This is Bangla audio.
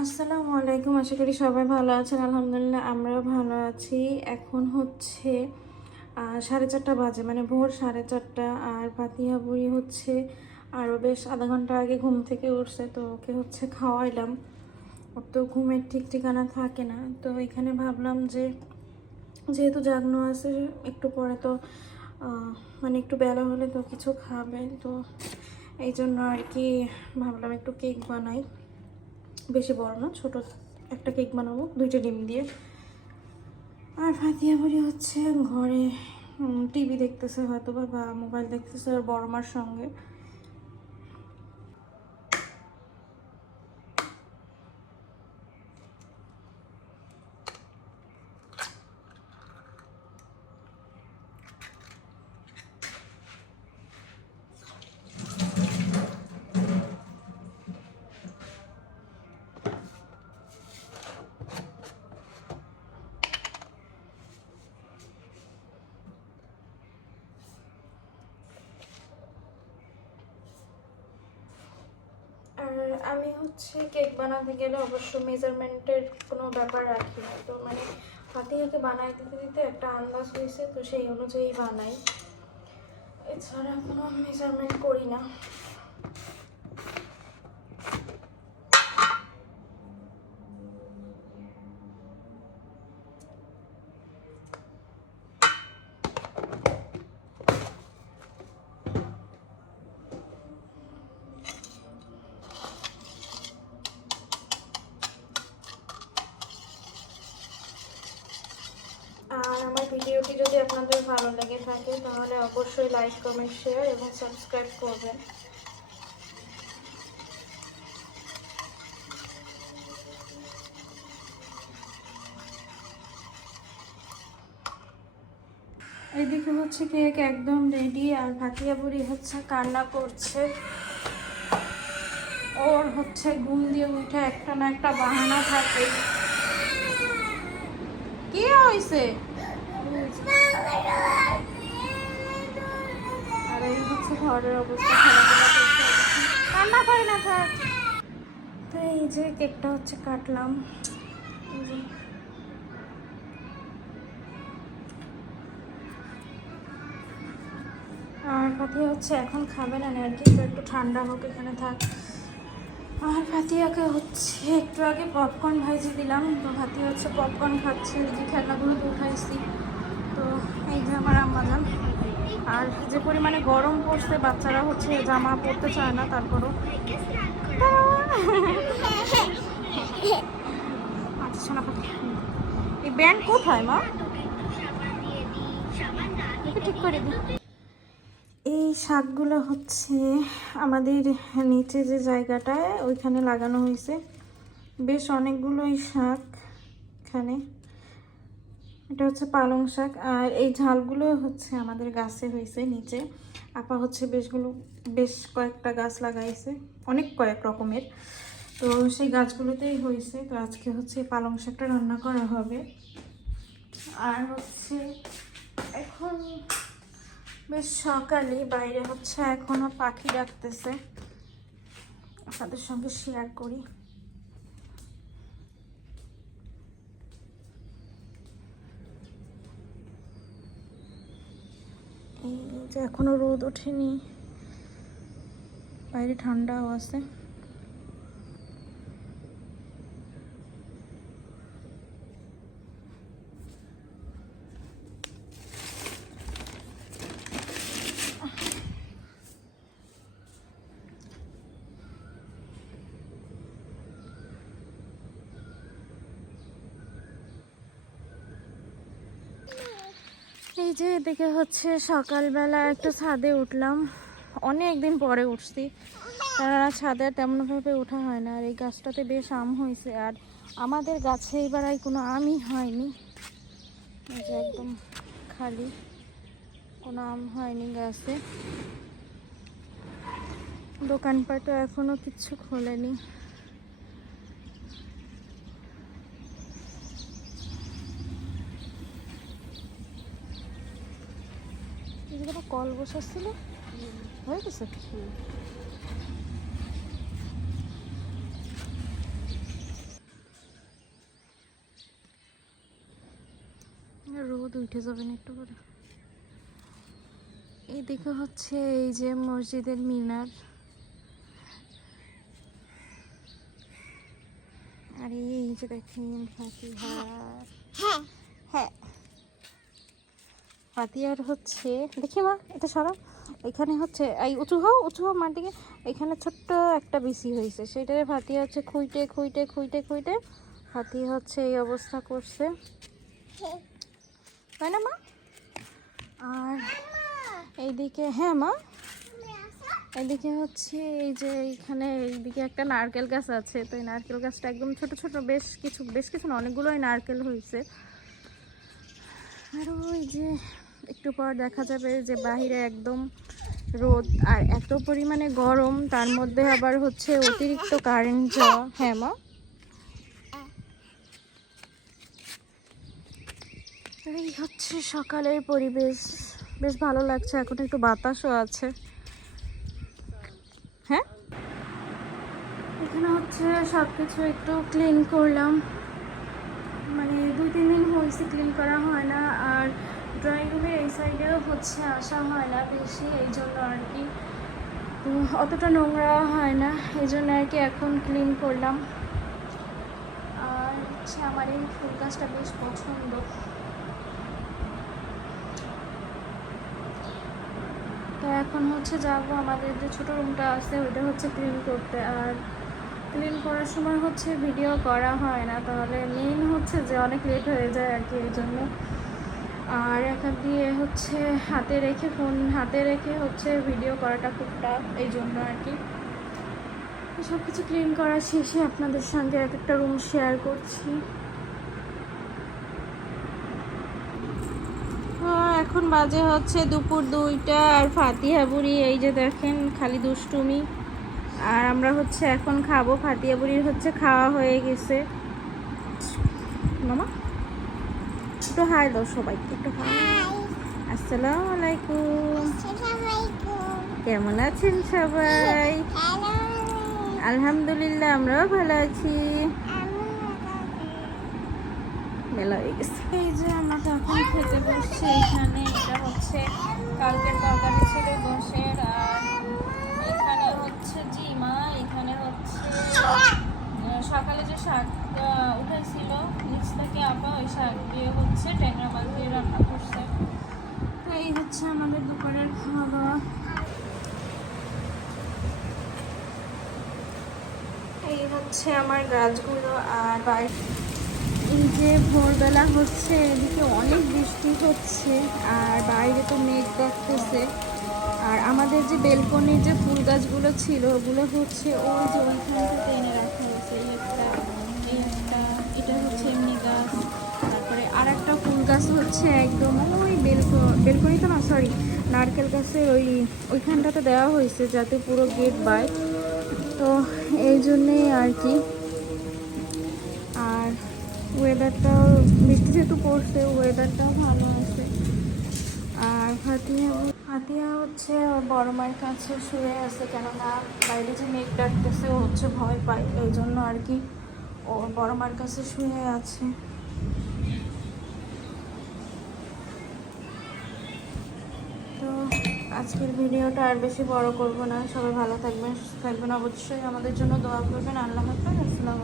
আসসালামু আলাইকুম। আশা করি সবাই ভালো আছেন। আলহামদুলিল্লাহ আমরাও ভালো আছি। এখন হচ্ছে 4:30 বাজে, মানে ভোর 4:30। আর ফাতিহা বুড়ি হচ্ছে আরও বেশ আধা ঘন্টা আগে ঘুম থেকে উঠছে, তো ওকে হচ্ছে খাওয়াইলাম। ওর তো ঘুমের ঠিক ঠিকানা থাকে না, তো এখানে ভাবলাম যে যেহেতু জাগনো আছে একটু পরে তো মানে একটু বেলা হলে তো কিছু খাবে, তো এই জন্য আর কি ভাবলাম একটু কেক বানাই। বেশি বড় না, ছোট একটা কেক বানাবো 2টা ডিম দিয়ে। আর ফাতিহা বুড়ি হচ্ছে ঘরে টিভি দেখতেছে হয়তো বা মোবাইল দেখতেছে ওর বড় মার সঙ্গে। আর আমি হচ্ছে কেক বানাতে গেলে অবশ্য মেজারমেন্টের কোনো ব্যাপার রাখি না, তো মানে ফাতিহাকে বানাই দিতে দিতে একটা আন্দাজ হয়েছে, তো সেই অনুযায়ী বানাই, এছাড়া কোনো মেজারমেন্ট করি না। আর আমার ভিডিওটি যদি আপনাদের ভালো লেগে থাকে তাহলে অবশ্যই লাইক, কমেন্ট, শেয়ার এবং সাবস্ক্রাইব করবেন। এইদিকে হচ্ছে কেক একদম রেডি, আর ফাতিহা বুড়ি হচ্ছে কান্না করছে। ওর হচ্ছে ঘুম দিয়ে উঠে একটা না একটা বাহানা থাকে। কি হয়েছে? আর এই হচ্ছে ঘরের অবস্থা, খেলাধুলা করছে, কান্না করে না থাক। তো এই যে কেকটা হচ্ছে কাটলাম। আর ফাতিহা হচ্ছে এখন খাবে না আর কি, তো একটু ঠান্ডা হোক এখানে থাক। আর ফাতিহাকে হচ্ছে একটু আগে পপকর্ন ভাইজে দিলাম, তো ফাতিহা হচ্ছে পপকর্ন খাচ্ছে, যে খেলনাগুলো তো উঠাইছি। তো এই যে আমার আম্মাজান। আর যে পরিমাণে গরম পড়ছে বাচ্চারা হচ্ছে জামা পরতে চায় না, তারপরও আচ্ছা না। এই ব্যান্ড কোথায় মা? ঠিক করে দিই। এই শাকগুলো হচ্ছে আমাদের নিচে যে জায়গাটায় ওইখানে লাগানো হয়েছে, বেশ অনেকগুলোই শাক এখানে। এটা হচ্ছে পালং শাক, আর এই ঝালগুলো হচ্ছে আমাদের গাছে হয়েছে নিচে। আপা হচ্ছে বেশ কয়েকটা গাছ লাগাইছে, অনেক কয়েক রকমের, তো সেই গাছগুলোতেই হয়েছে। তো আজকে হচ্ছে পালং শাকটা রান্না করা হবে। আর হচ্ছে এখন বেশ সকালে বাইরে হচ্ছে এখনো পাখি ডাকতেছে, আপনাদের সঙ্গে শেয়ার করি। এই যে এখনো রোদ ওঠেনি, বাইরে ঠান্ডাও আছে। এই যে এদিকে হচ্ছে সকালবেলা একটু ছাদে উঠলাম, অনেক দিন পরে উঠছি, কেননা ছাদে তেমনভাবে ওঠা হয় না। আর এই গাছটাতে বেশ আম হয়েছে, আর আমাদের গাছে এবার আর কোনো আমই হয়নি, এই যে একদম খালি, কোনো আম হয়নি গাছে। দোকানপাটও এখনো কিচ্ছু খোলেনি। কল বসাচ্ছিল, হয়ে গেছে। রোদ উঠে যাবেন একটু করে। এইদিকে হচ্ছে এই যে মসজিদের মিনার, আর এই যে দেখেন ফাতিহা। হ্যাঁ ফাতিহার হচ্ছে, দেখি মা এটা সরা, এখানে হচ্ছে এই উঁচু হও মার দিকে। এখানে ছোট্ট একটা বিসি হয়েছে, সেটারে ফাতিহা হচ্ছে খুইটে খুইটে খুইটে খুইটে ফাতিহা হচ্ছে এই অবস্থা করছে, তাই না মা? আর এইদিকে, হ্যাঁ মা, এদিকে হচ্ছে এই যে এইখানে এইদিকে একটা নারকেল গাছ আছে, তো এই নারকেল গাছটা একদম ছোট ছোট, বেশ কিছু না, অনেকগুলোই নারকেল হয়েছে। আর ওই যে একটু পর দেখা যাবে যে বাহিরে একদম রোদ আর এত পরিমাণে গরম, তার মধ্যে আবার হচ্ছে অতিরিক্ত কারেন্ট যাওয়া। হ্যাঁ মা, এই হচ্ছে সকালের পরিবেশ, বেশ ভালো লাগছে, এখন একটু বাতাসও আছে। হ্যাঁ এখানে হচ্ছে সব কিছু একটু ক্লিন করলাম, মানে 2-3 দিন হয়েছে ক্লিন করা হয় না, আর ড্রয়িং রুমের এই সাইডেও হচ্ছে আসা হয় না বেশি, এই জন্য আর কি অতটা নোংরা হয় না, এই জন্য আর কি এখন ক্লিন করলাম। আর হচ্ছে আমার এই ফুল গাছটা বেশ পছন্দ। তো এখন হচ্ছে যাবো আমাদের যে ছোটো রুমটা আছে ওইটা হচ্ছে ক্লিন করতে, আর ক্লিন করার সময় হচ্ছে ভিডিও করা হয় না, তাহলে মেইন হচ্ছে যে অনেক লেট হয়ে যায় আর কি, এই জন্য। আর এখান দিয়ে হচ্ছে ফোন হাতে রেখে হচ্ছে ভিডিও করাটা খুব টাফ, এই জন্য আর কি। সব কিছু ক্লিন করা শেষে আপনাদের সঙ্গে এক একটা রুম শেয়ার করছি। এখন বাজে হচ্ছে দুপুর 2টা, আর ফাতিহা বুড়ি এই যে দেখেন খালি দুষ্টুমি। আর আমরা হচ্ছে এখন খাবো, ফাতিহা বুড়ির হচ্ছে খাওয়া হয়ে গেছে। মামা একটু হাই দাও সবাইকে, একটু হাই। আসসালামু আলাইকুম, কেমন আছেন সবাই? আলহামদুলিল্লাহ আমরাও ভালো আছি। বেলা হয়ে গেছে, এই যে আমরা এখন খেতে বসছি। এখানে এটা হচ্ছে কালকের তরকারি ছিল গোশের, আর এখানে হচ্ছে জিমা, এখানে হচ্ছে সকালে যে শাক উঠেছিল নিচ থেকে আপা, ওই শাক দিয়ে হচ্ছে ট্যাংরা মাছ দিয়ে রান্না করছে। তো এই হচ্ছে আমাদের দুপুরের খাওয়া দাওয়া। এই হচ্ছে আমার গাছগুলো, আর বাইরে এই যে ভোরবেলা হচ্ছে এদিকে অনেক বৃষ্টি হচ্ছে, আর বাইরে তো মেঘ ডাকতেছে। আর আমাদের যে বেলকনির যে ফুল গাছগুলো ছিল ওগুলো হচ্ছে ওই যে ওইখান থেকে এনে রাখা হয়েছে, এটা হচ্ছে এমনি গাছ। তারপরে আর একটা ফুল গাছ হচ্ছে একদম ওই বেলকনিতে না, সরি, নারকেল গাছের ওইখানটাতে দেওয়া হয়েছে যাতে পুরো গেট বাই, তো এই জন্যেই আর কি। আর ওয়েদারটাও বৃষ্টি যেহেতু পড়ছে, ওয়েদারটাও ভালো আছে। আর ফাতিহা হচ্ছে ওর বড় মায়ের কাছে শুয়ে আছে, কেননা বাইরে যে মেঘ ডাকতেছে ও হচ্ছে ভয় পায়, এই জন্য আর কি ওর বড় মায়ের কাছে শুয়ে আছে। তো আজকের ভিডিওটা আর বেশি বড় করব না, সবাই ভালো থাকবেন, সুস্থ থাকবেন, অবশ্যই আমাদের জন্য দোয়া করবেন। আল্লাহ হাফেজ, আসসালামু আলাইকুম।